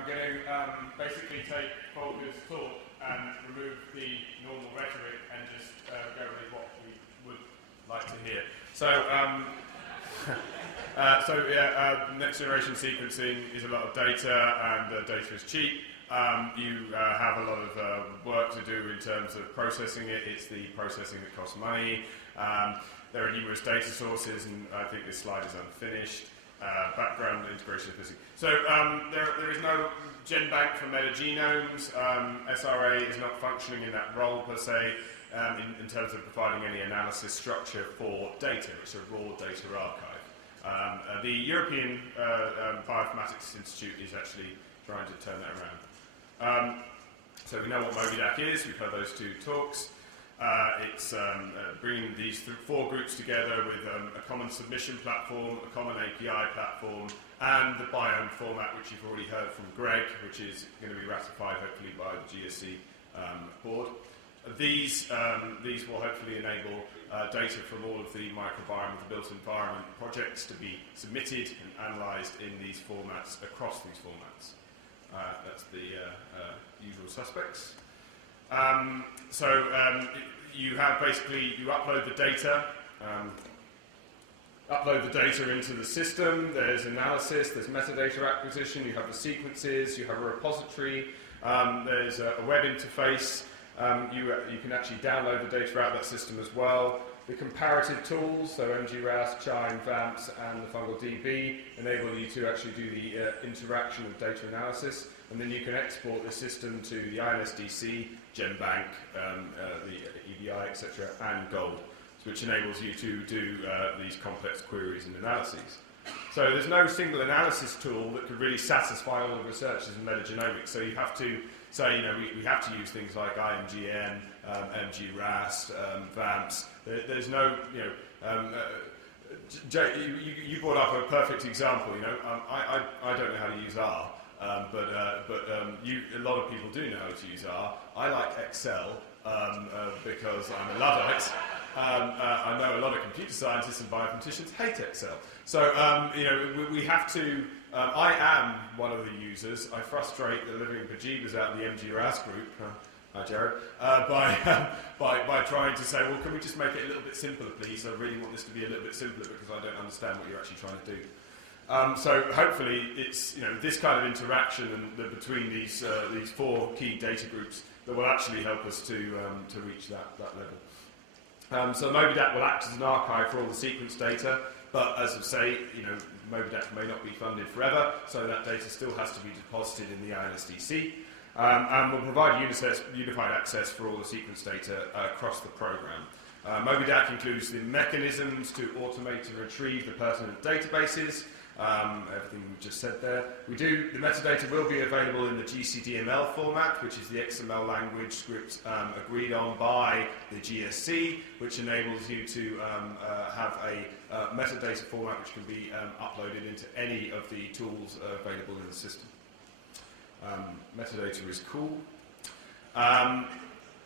I'm going to basically take Volker's talk and remove the normal rhetoric and just go with what we would like to hear. So, next generation sequencing is a lot of data, and data is cheap. You have a lot of work to do in terms of processing it. It's the processing that costs money. There are numerous data sources, and I think this slide is unfinished. Background integration of physics. So there is no GenBank for metagenomes. SRA is not functioning in that role per se in terms of providing any analysis structure for data. It's a raw data archive. The European Bioinformatics Institute is actually trying to turn that around. So we know what MobiDAC is. We've heard those two talks. It's bringing these four groups together with a common submission platform, a common API platform, and the biome format, which you've already heard from Greg, which is going to be ratified hopefully by the GSC board. These will hopefully enable data from all of the microbiome of the built environment projects to be submitted and analysed in these formats, across these formats. That's the usual suspects. You have basically, you upload the data into the system. There's analysis, there's metadata acquisition, you have the sequences, you have a repository, there's a web interface. You can actually download the data out of that system as well. The comparative tools, so MGRAS, QIIME, VAMPS, and the FungalDB, enable you to actually do the interaction of data analysis, and then you can export the system to the INSDC, GenBank, the EBI, etc., and Gold, which enables you to do these complex queries and analyses. So there's no single analysis tool that could really satisfy all the researchers in metagenomics. So you have to say, we have to use things like IMGN, MGRAS, VAMPS. There's no, Jay, you brought up a perfect example. I don't know how to use R. But a lot of people do know how to use R. I like Excel because I'm a Luddite. I know a lot of computer scientists and bioinformaticians hate Excel. So we have to. I am one of the users. I frustrate the living bejeebers out in the MGRAS group. Hi, Jared. By trying to say, well, can we just make it a little bit simpler, please? I really want this to be a little bit simpler because I don't understand what you're actually trying to do. So hopefully it's this kind of interaction and between these four key data groups that will actually help us to reach that level. So MobiDAC will act as an archive for all the sequence data, but as I say, MobiDAC may not be funded forever, so that data still has to be deposited in the INSDC, and will provide unified access for all the sequence data across the program. MobiDAC includes the mechanisms to automate and retrieve the pertinent databases. Everything we just said there. The metadata will be available in the GCDML format, which is the XML language script agreed on by the GSC, which enables you to have a metadata format which can be uploaded into any of the tools available in the system. Metadata is cool.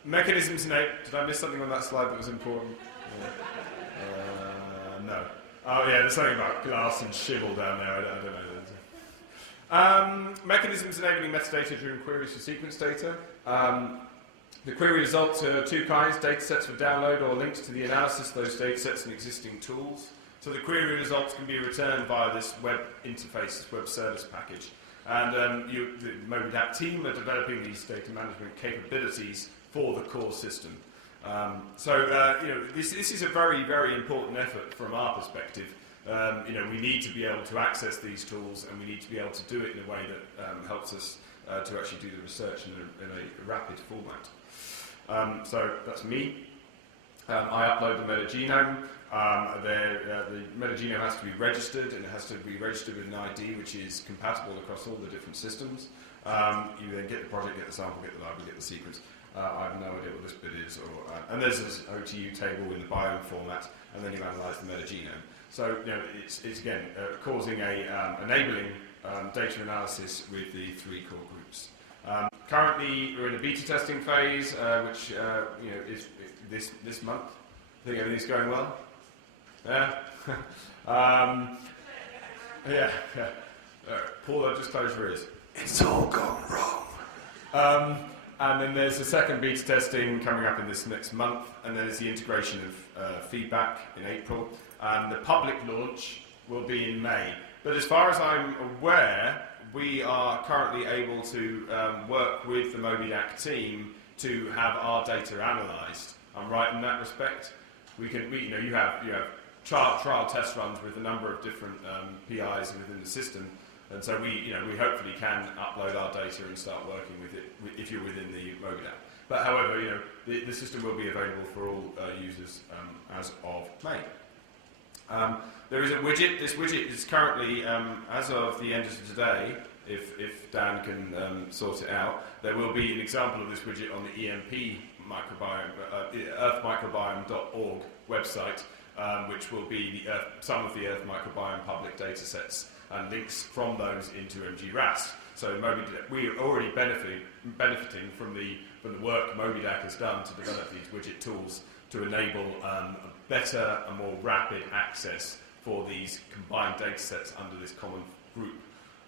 Mechanisms innate. Did I miss something on that slide that was important? No. Oh yeah, there's something about glass and shivel down there, I don't know. Mechanisms enabling metadata-driven queries for sequence data. The query results are two kinds, datasets for download or links to the analysis of those datasets and existing tools. So the query results can be returned via this web interface, this web service package. And the MobiDAC team are developing these data management capabilities for the core system. This is a very, very important effort from our perspective. We need to be able to access these tools, and we need to be able to do it in a way that helps us to actually do the research in a rapid format. So that's me. I upload the metagenome. The metagenome has to be registered, and it has to be registered with an ID which is compatible across all the different systems. You then get the project, get the sample, get the library, get the sequence. I have no idea what this bit is, and there's this OTU table in the biome format, and then you analyse the metagenome. So it's again causing enabling data analysis with the three core groups. Currently, we're in the beta testing phase, which is this month. I think everything's going well. Yeah. Yeah. Paula, just close your ears. It's all gone wrong. And then there's the second beta testing coming up in this next month, and then there's the integration of feedback in April, and the public launch will be in May. But as far as I'm aware, we are currently able to work with the MobiDAC team to have our data analysed. I'm right in that respect. You have trial test runs with a number of different PIs within the system. And so we hopefully can upload our data and start working with it if you're within the MobiDAC. But however, the system will be available for all users as of May. There is a widget. This widget is currently, as of the end of today, if Dan can sort it out, there will be an example of this widget on the EMP microbiome, earthmicrobiome.org website, which will be some of the Earth microbiome public data sets and links from those into MGRAS. So we are already benefiting from the work MobiDAC has done to develop these widget tools to enable better and more rapid access for these combined data sets under this common group.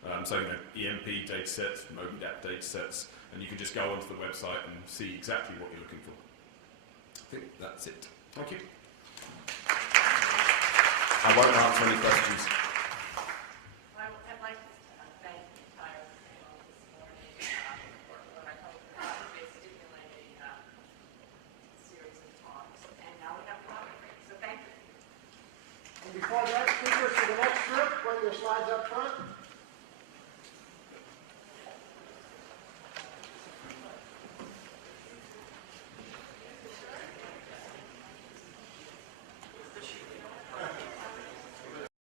EMP data sets, MobiDAC data sets, and you can just go onto the website and see exactly what you're looking for. I think that's it. Thank you. I won't answer any questions. I'd like to thank the entire panel this morning for what I hope is a stimulating series of talks. And now we have a lot of things, so thank you. And before the next speakers for the next group, bring your slides up front.